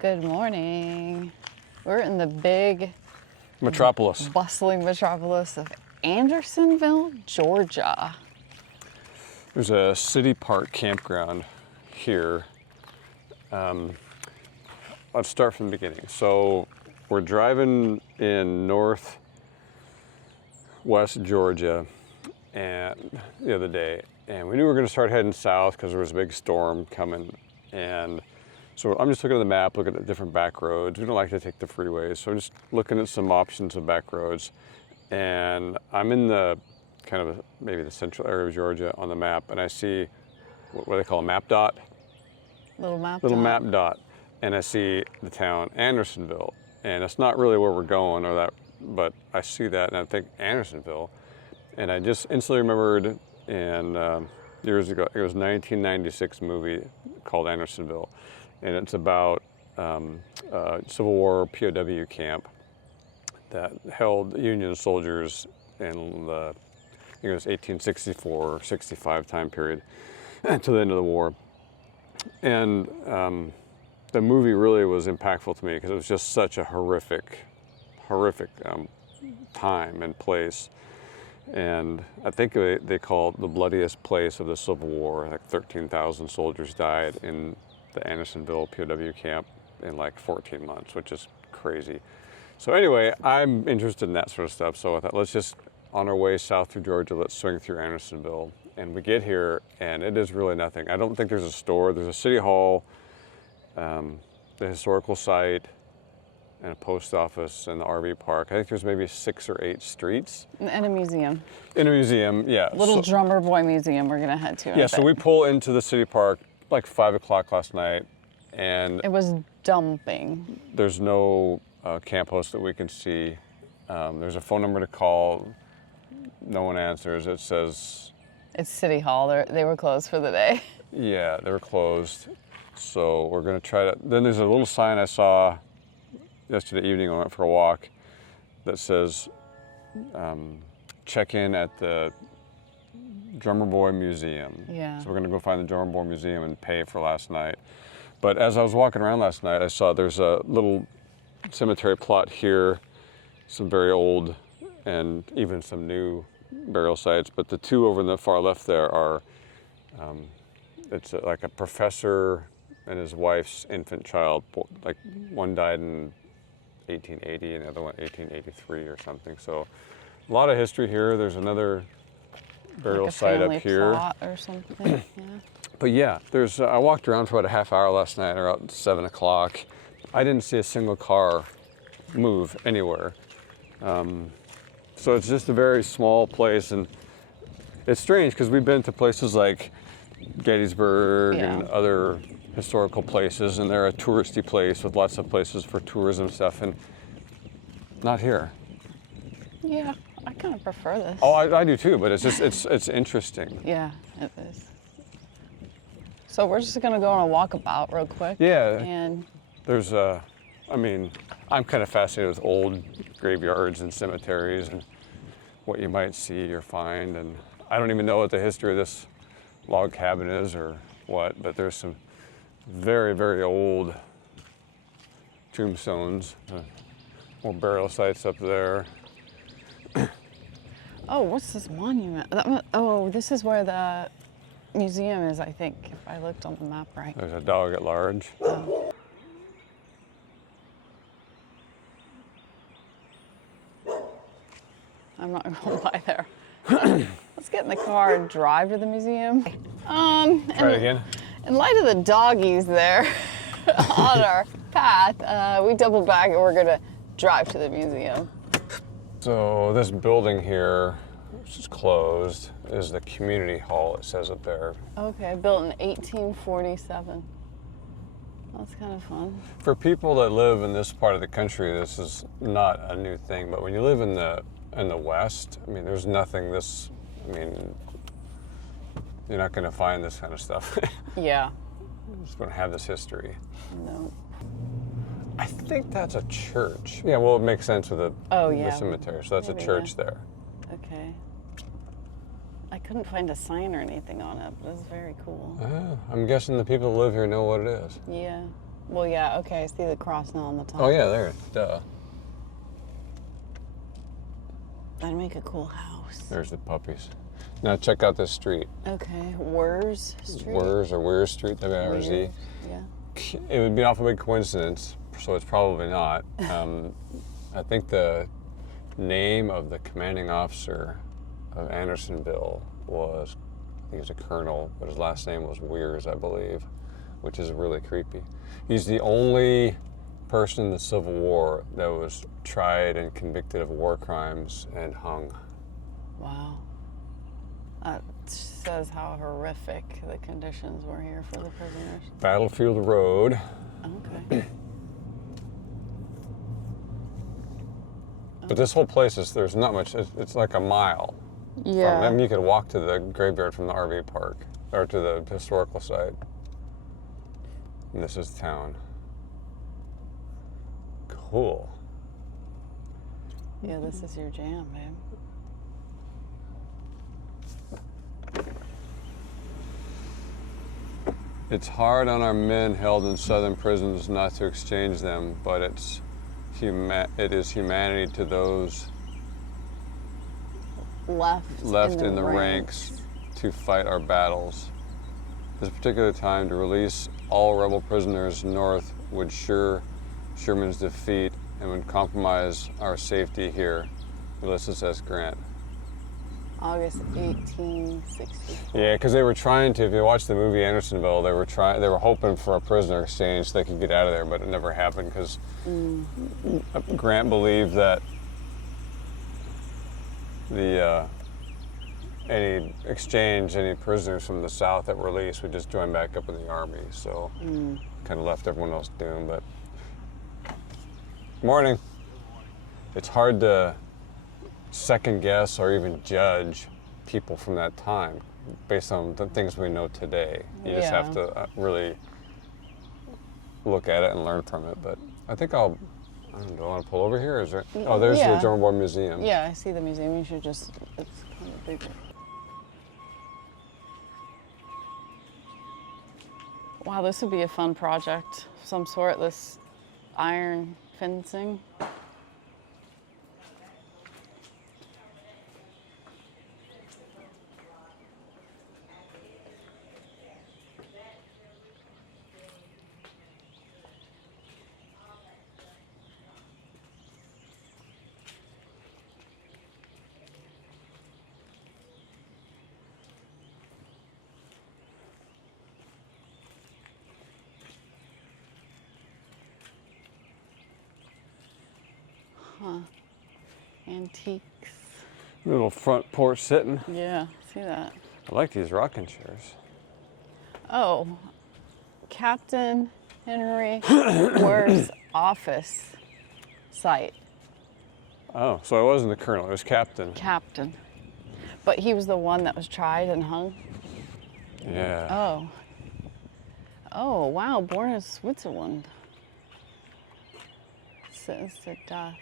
Good morning. We're in the big metropolis, bustling metropolis of Andersonville, Georgia. There's a city park campground here. Let's start from the beginning. So we're driving in northwest Georgia and the other day, and we knew we were going to start heading south because there was a big storm coming. And so I'm just looking at the map, looking at different back roads. We don't like to take the freeways, so I'm just looking at some options of back roads. And I'm in the kind of maybe the central area of Georgia on the map, and I see what they call a map dot. Little map dot. And I see the town Andersonville, and it's not really where we're going or that, but I see that and I think Andersonville, and I just instantly remembered in years ago, it was a 1996 movie called Andersonville, and it's about a Civil War POW camp that held Union soldiers in the, I think it was 1864 or 65 time period until the end of the war. And the movie really was impactful to me because it was just such a horrific time and place. And I think they call it the bloodiest place of the Civil War. Like 13,000 soldiers died in the Andersonville POW camp in like 14 months, which is crazy. So anyway, I'm interested in that sort of stuff. So I thought, let's just, on our way south through Georgia, let's swing through Andersonville. And we get here, and it is really nothing. I don't think there's a store. There's a city hall, the historical site, and a post office and the RV park. I think there's maybe 6 or 8 streets. And a museum. In a museum, yeah. Little drummer boy museum we're gonna head to. Yeah, so we pull into the city park like 5 o'clock last night, and it was dumping. There's no camp host that we can see. There's a phone number to call. No one answers. It says... It's City Hall. They were closed for the day. Yeah, they were closed. So we're gonna try to, then there's a little sign I saw yesterday evening when I went for a walk that says, check in at the Drummer Boy Museum. Yeah. So we're gonna go find the Drummer Boy Museum and pay for last night. But as I was walking around last night, I saw there's a little cemetery plot here, some very old and even some new burial sites. But the two over in the far left there are, it's like a professor and his wife's infant child. Like one died in 1880 and the other one 1883 or something. So a lot of history here. There's another burial like a site up family here. Plot or something. Yeah. But yeah, I walked around for about a half hour last night, around 7 o'clock. I didn't see a single car move anywhere. So it's just a very small place, and it's strange because we've been to places like Gettysburg and other historical places, and they're a touristy place with lots of places for tourism stuff, and not here. Yeah, I kind of prefer this. Oh, I do too, but it's just, it's interesting. Yeah, it is. So we're just gonna go on a walkabout real quick. Yeah. And there's I mean, I'm kind of fascinated with old graveyards and cemeteries and what you might see or find, and I don't even know what the history of this log cabin is or what, but there's some very, very old tombstones, more burial sites up there. oh, what's this monument? Oh, this is where the museum is, I think, if I looked on the map right. There's a dog at large. Oh. I'm not going to lie there. Let's get in the car and drive to the museum. Try it again. In light of the doggies there on our path, we doubled back and we're going to drive to the museum. So this building here, which is closed, is the community hall, it says up there. Okay, built in 1847. That's kind of fun. For people that live in this part of the country, this is not a new thing, but when you live in the West, I mean, there's nothing this, I mean, you're not going to find this kind of stuff. Yeah. You just don't have this history. No. I think that's a church. Yeah, well, it makes sense with the cemetery, so that's maybe, a church there. Okay. I couldn't find a sign or anything on it, but it was very cool. I'm guessing the people that live here know what it is. Yeah. Well, yeah, okay, I see the cross now on the top. Oh yeah, there. Duh. That'd make a cool house. There's the puppies. Now check out this street. Okay, Wirz Street. Wirz Street, W-I-R-Z. Yeah. It would be an awful big coincidence, so it's probably not. I think the name of the commanding officer of Andersonville was, I think he was a colonel, but his last name was Wirz, I believe, which is really creepy. He's the only person in the Civil War that was tried and convicted of war crimes and hung. Wow. That says how horrific the conditions were here for the prisoners. Battlefield Road. Okay. But this whole place is, there's not much, it's like a mile. Yeah. I mean, you could walk to the graveyard from the RV park, or to the historical site. And this is town. Cool. Yeah, this is your jam, babe. It's hard on our men held in southern prisons not to exchange them, but it is humanity to those Left in the ranks to fight our battles. This particular time to release all rebel prisoners north would Sherman's defeat and would compromise our safety here. Ulysses S. Grant. August 1860. Yeah, because they were trying to. If you watch the movie Andersonville, they were hoping for a prisoner exchange so they could get out of there, but it never happened because Grant believed that any prisoners from the South that were released would just join back up in the army. So kind of left everyone else doomed. But morning. It's hard to second guess or even judge people from that time based on the things we know today. You just have to really look at it and learn from it. But I think do I want to pull over here? Or is there? Oh, there's the German War Museum. Yeah, I see the museum. You should just, it's kind of big. Wow, this would be a fun project of some sort, this iron fencing. Huh. Antiques. Little front porch sitting. Yeah, see that. I like these rocking chairs. Oh, Captain Henry Wirz office site. Oh, so it wasn't the colonel, it was captain. Captain. But he was the one that was tried and hung? Yeah. Oh. Oh, wow, born in Switzerland. Sentenced to death.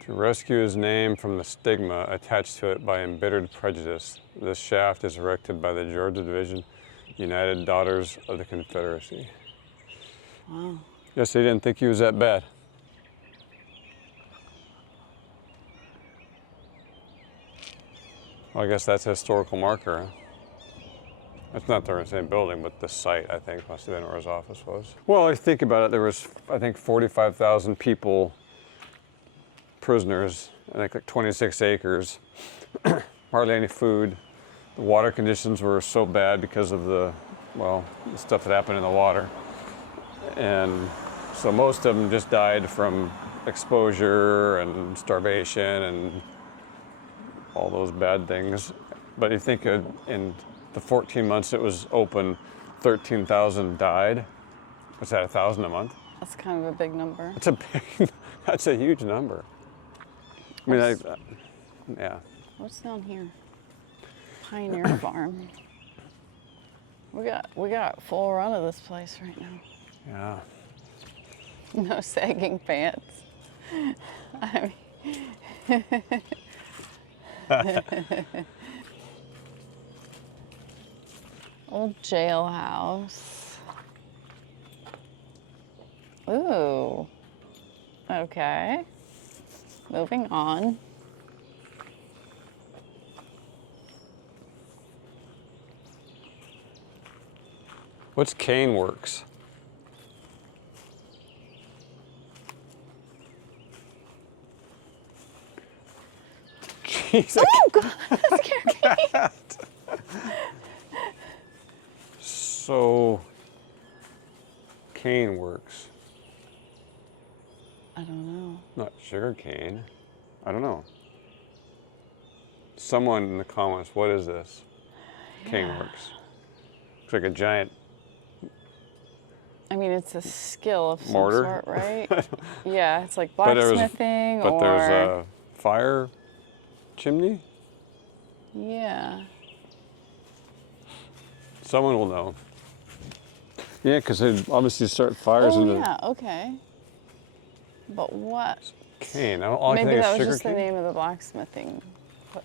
To rescue his name from the stigma attached to it by embittered prejudice, this shaft is erected by the Georgia Division, United Daughters of the Confederacy. Wow. Guess they didn't think he was that bad. Well, I guess that's a historical marker. Huh? It's not the same building, but the site, I think, must have been where his office was. Well, if you think about it, there was, I think, 45,000 people, prisoners, I think like 26 acres, hardly any food. The water conditions were so bad because of the stuff that happened in the water. And so most of them just died from exposure and starvation and all those bad things. But you think in the 14 months it was open, 13,000 died. What's that, 1,000 a month? That's kind of a big number. That's a huge number. I mean, yeah. What's down here? Pioneer Farm. We got full run of this place right now. Yeah. No sagging pants. I mean. Old jailhouse. Ooh. Okay. Moving on. What's cane works? Jeez, Oh God, that scared me. so cane works. I don't know. Not sugar cane. I don't know. Someone in the comments, what is this? Cane Yeah. works. Looks like a giant I mean, it's a skill of some mortar. sort, right? Yeah, it's like But blacksmithing but or... there's a fire chimney? Yeah. Someone will know. Yeah, because they obviously start fires in Oh, the yeah, okay. But what? cane. All I can Maybe think that is was sugar just the cane. name of the blacksmithing.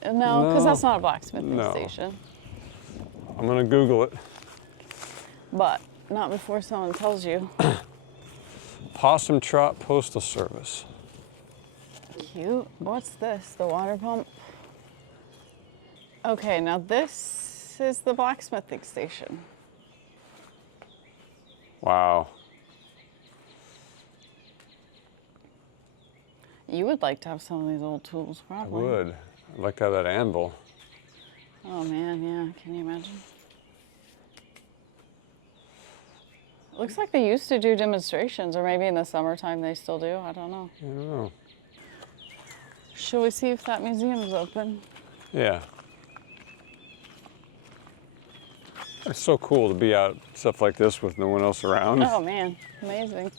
No, because that's not a blacksmithing No. station. I'm gonna Google it. But not before someone tells you. Possum Trot Postal Service. Cute. What's this? The water pump? Okay, now this is the blacksmithing station. Wow. You would like to have some of these old tools, I probably. would. I'd like to have that anvil. Oh man, yeah. Can you imagine? Looks like they used to do demonstrations, or maybe in the summertime they still do. I don't know. I don't know. Shall we see if that museum's open? Yeah. It's so cool to be out stuff like this with no one else around. Oh man, amazing.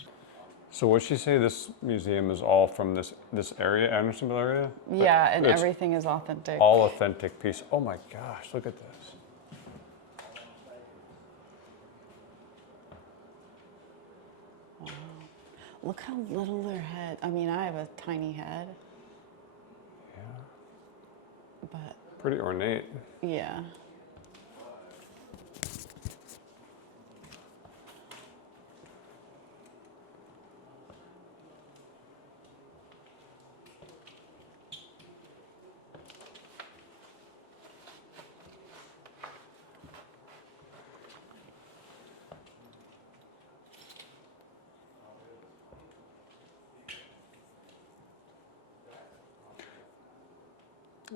So what'd she say? This museum is all from this area, Andersonville area? Yeah, and It's everything is authentic. all authentic piece. Oh my gosh, look at this. Look how little their head. I mean, I have a tiny head, Yeah. but Pretty ornate. yeah.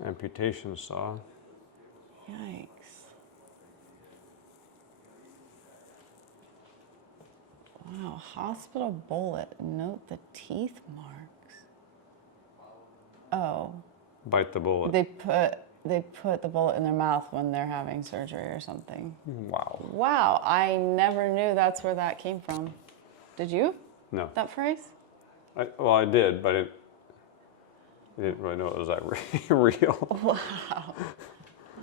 Amputation saw. Yikes. Wow, hospital bullet. Note the teeth marks. Oh, Bite the bullet. they put the bullet in their mouth when they're having surgery or something. Wow. Wow, I never knew that's where that came from. Did you? No. That phrase? Well, I did, but I didn't really know it was that real. Wow.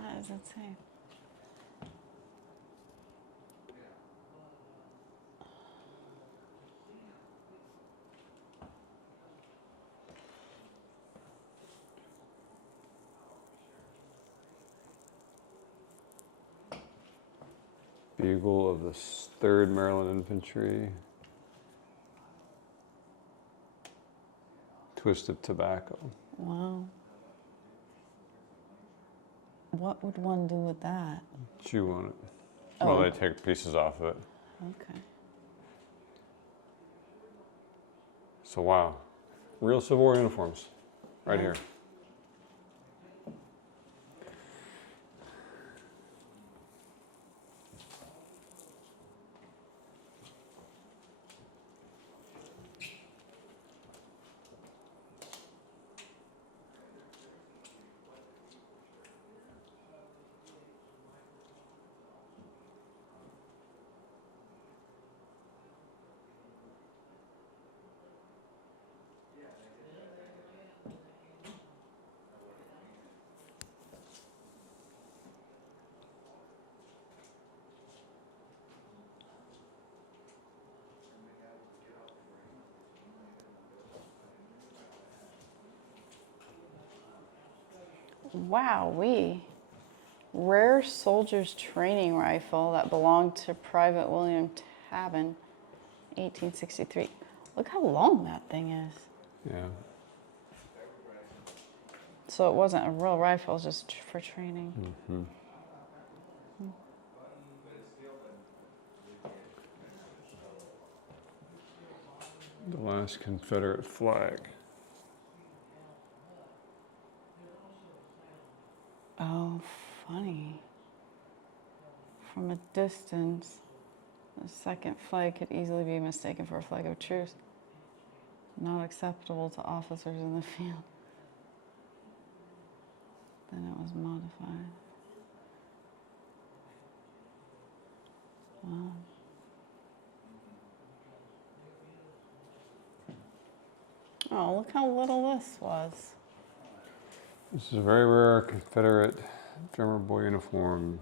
That is insane. Bugle of the 3rd Maryland Infantry. Twisted tobacco. Wow. What would one do with that? Chew on it. Oh. Well, they take pieces off of it. Okay. So wow, real Civil War uniforms, right Yeah. here. Wowee. Rare soldier's training rifle that belonged to Private William Tabin, 1863. Look how long that thing is. Yeah. So it wasn't a real rifle, it was just for training. Mm-hmm. The last Confederate flag. Oh, funny. From a distance, the second flag could easily be mistaken for a flag of truce. Not acceptable to officers in the field. Then it was modified. Wow. Oh, look how little this was. This is a very rare Confederate drummer boy uniform.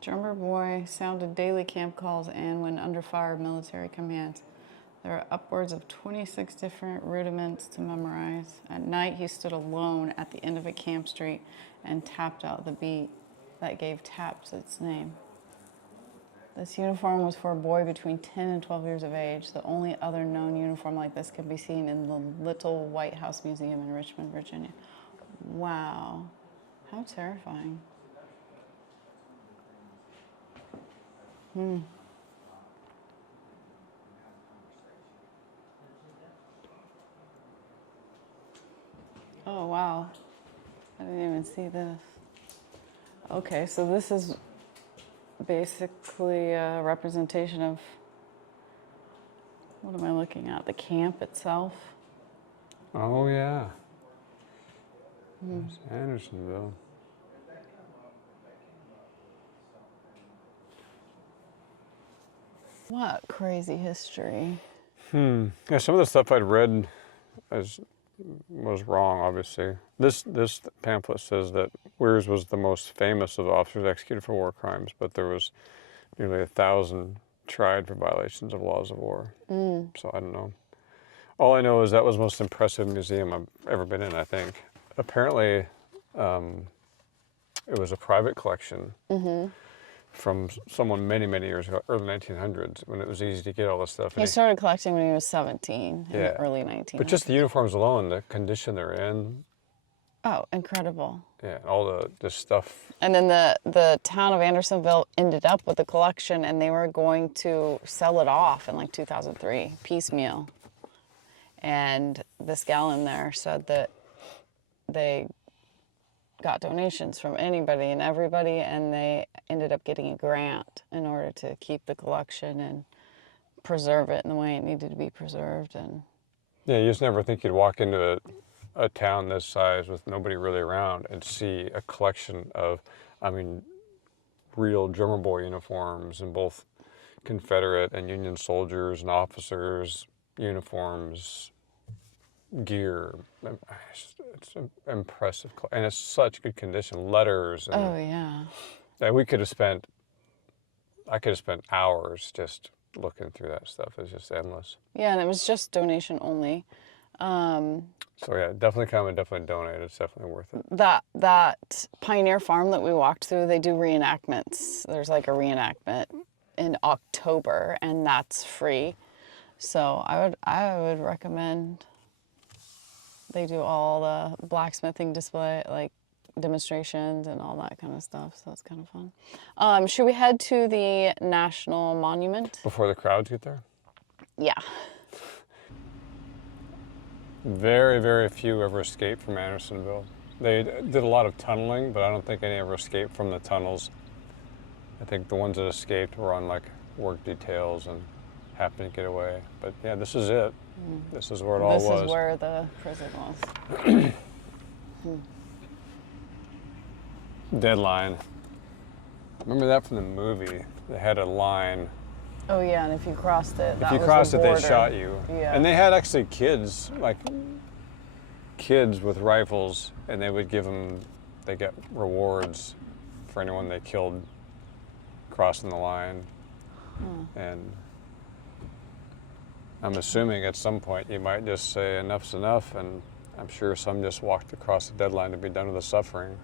Drummer boy sounded daily camp calls and when under fire of military commands. There are upwards of 26 different rudiments to memorize. At night, he stood alone at the end of a camp street and tapped out the beat that gave taps its name. This uniform was for a boy between 10 and 12 years of age. The only other known uniform like this can be seen in the Little White House Museum in Richmond, Virginia. Wow, how terrifying. Oh, wow. I didn't even see this. Okay, so this is basically a representation of, what am I looking at? The camp itself? Oh, yeah. There's Andersonville. What crazy history. Yeah, some of the stuff I'd read was wrong, obviously. This pamphlet says that Wirz was the most famous of the officers executed for war crimes, but there was nearly 1,000 tried for violations of laws of war. So I don't know. All I know is that was the most impressive museum I've ever been in, I think. Apparently, it was a private collection from someone many, many years ago, early 1900s, when it was easy to get all this stuff. He started collecting when he was 17 in the early 1900s. But just the uniforms alone, the condition they're in. Oh, incredible. Yeah, all the stuff. And then the town of Andersonville ended up with the collection and they were going to sell it off in like 2003, piecemeal. And this gal in there said that they got donations from anybody and everybody, and they ended up getting a grant in order to keep the collection and preserve it in the way it needed to be preserved. And yeah, you just never think you'd walk into a town this size with nobody really around and see a collection of, I mean, real drummer boy uniforms in both Confederate and Union soldiers and officers' uniforms, gear. It's impressive, and it's such good condition. Letters. And, oh yeah. And I could have spent hours just looking through that stuff. It's just endless. Yeah, and it was just donation only. So yeah, definitely come and definitely donate. It's definitely worth it. That Pioneer Farm that we walked through, they do reenactments. There's like a reenactment in October, and that's free. So I would recommend. They do all the blacksmithing display, like demonstrations and all that kind of stuff. So it's kind of fun. Should we head to the National Monument? Before the crowds get there? Yeah. Very, very few ever escaped from Andersonville. They did a lot of tunneling, but I don't think any ever escaped from the tunnels. I think the ones that escaped were on like work details and happened to get away. But yeah, this is it. This is where it all was. This is where the prison was. Deadline. Remember that from the movie? They had a line. Oh yeah, and if you crossed it, If you crossed it, they shot you. Yeah. And they had actually kids, like kids with rifles, and they would give them, they get rewards for anyone they killed crossing the line. And I'm assuming at some point you might just say enough's enough, and I'm sure some just walked across the deadline to be done with the suffering.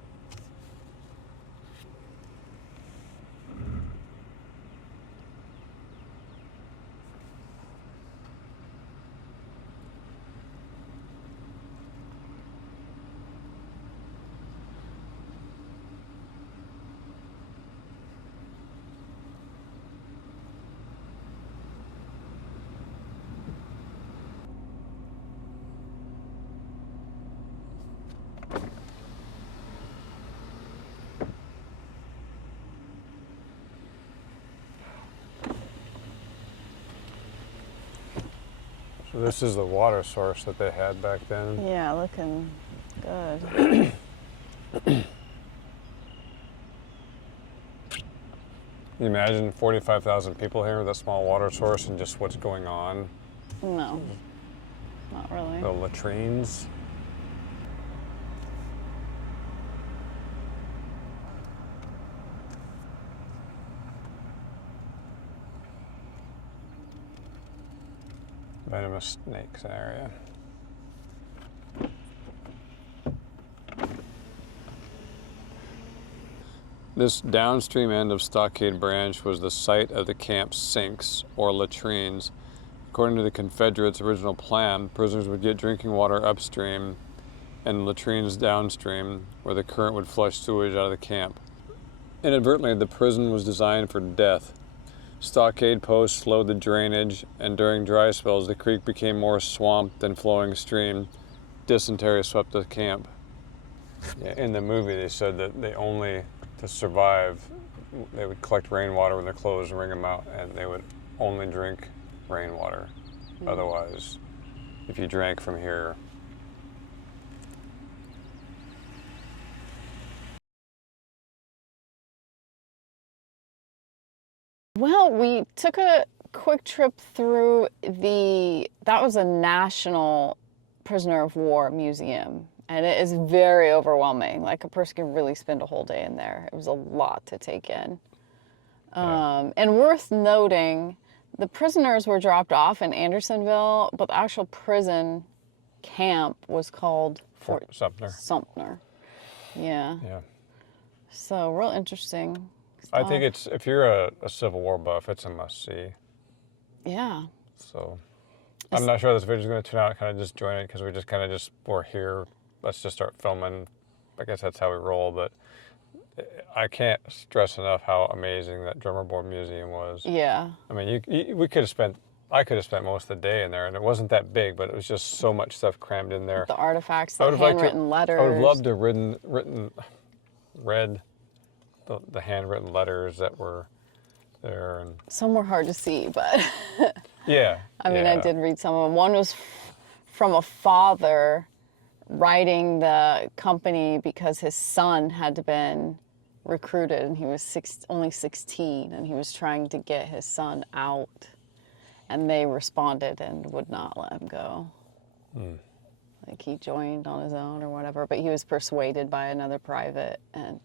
So this is the water source that they had back then. Yeah, looking good. Can you imagine 45,000 people here with a small water source and just what's going on? No, not really. The latrines. Venomous snakes area. This downstream end of Stockade Branch was the site of the camp's sinks, or latrines. According to the Confederates' original plan, prisoners would get drinking water upstream and latrines downstream, where the current would flush sewage out of the camp. Inadvertently, the prison was designed for death. Stockade posts slowed the drainage, and during dry spells, the creek became more swamp than flowing stream. Dysentery swept the camp. Yeah, in the movie, they said that they only, to survive, they would collect rainwater when they're closed and wring them out, and they would only drink rainwater. Otherwise, if you drank from here, Well, we took a quick trip through that was a National Prisoner of War Museum, and it is very overwhelming. Like, a person can really spend a whole day in there. It was a lot to take in. And worth noting, the prisoners were dropped off in Andersonville, but the actual prison camp was called Fort Sumter. Yeah. Yeah. So, real interesting I stuff. think it's, if you're a Civil War buff, it's a must-see. Yeah. So, I'm not sure this video's going to turn out. Kind of just join it because we're here. Let's just start filming. I guess that's how we roll. But I can't stress enough how amazing that Drummer Boy Museum was. Yeah. I mean, I could have spent most of the day in there, and it wasn't that big, but it was just so much stuff crammed in there. The artifacts, the handwritten letters. I would have loved to read the handwritten letters that were there, and some were hard to see, but yeah. I mean, I did read some of them. One was from a father writing the company because his son had been recruited, and he was only 16, and he was trying to get his son out, and they responded and would not let him go. Like, he joined on his own or whatever, but he was persuaded by another private, and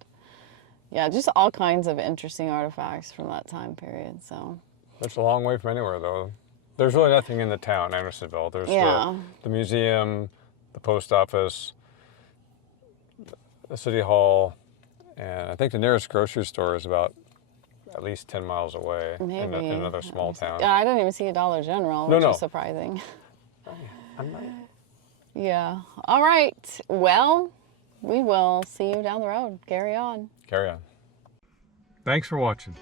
yeah, just all kinds of interesting artifacts from that time period. So it's a long way from anywhere, though. There's really nothing in the town, Andersonville. There's the museum, the post office, the city hall, and I think the nearest grocery store is about at least 10 miles away. Maybe. In another small town. Yeah, I didn't even see a Dollar General, which is surprising. Yeah. All right. Well, we will see you down the road. Carry on. Carry on. Thanks for watching.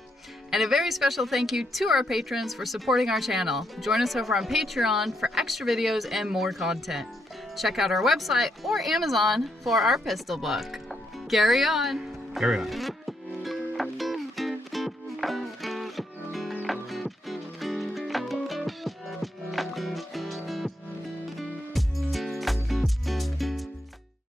And a very special thank you to our patrons for supporting our channel. Join us over on Patreon for extra videos and more content. Check out our website or Amazon for our pistol book. Carry on. Carry on.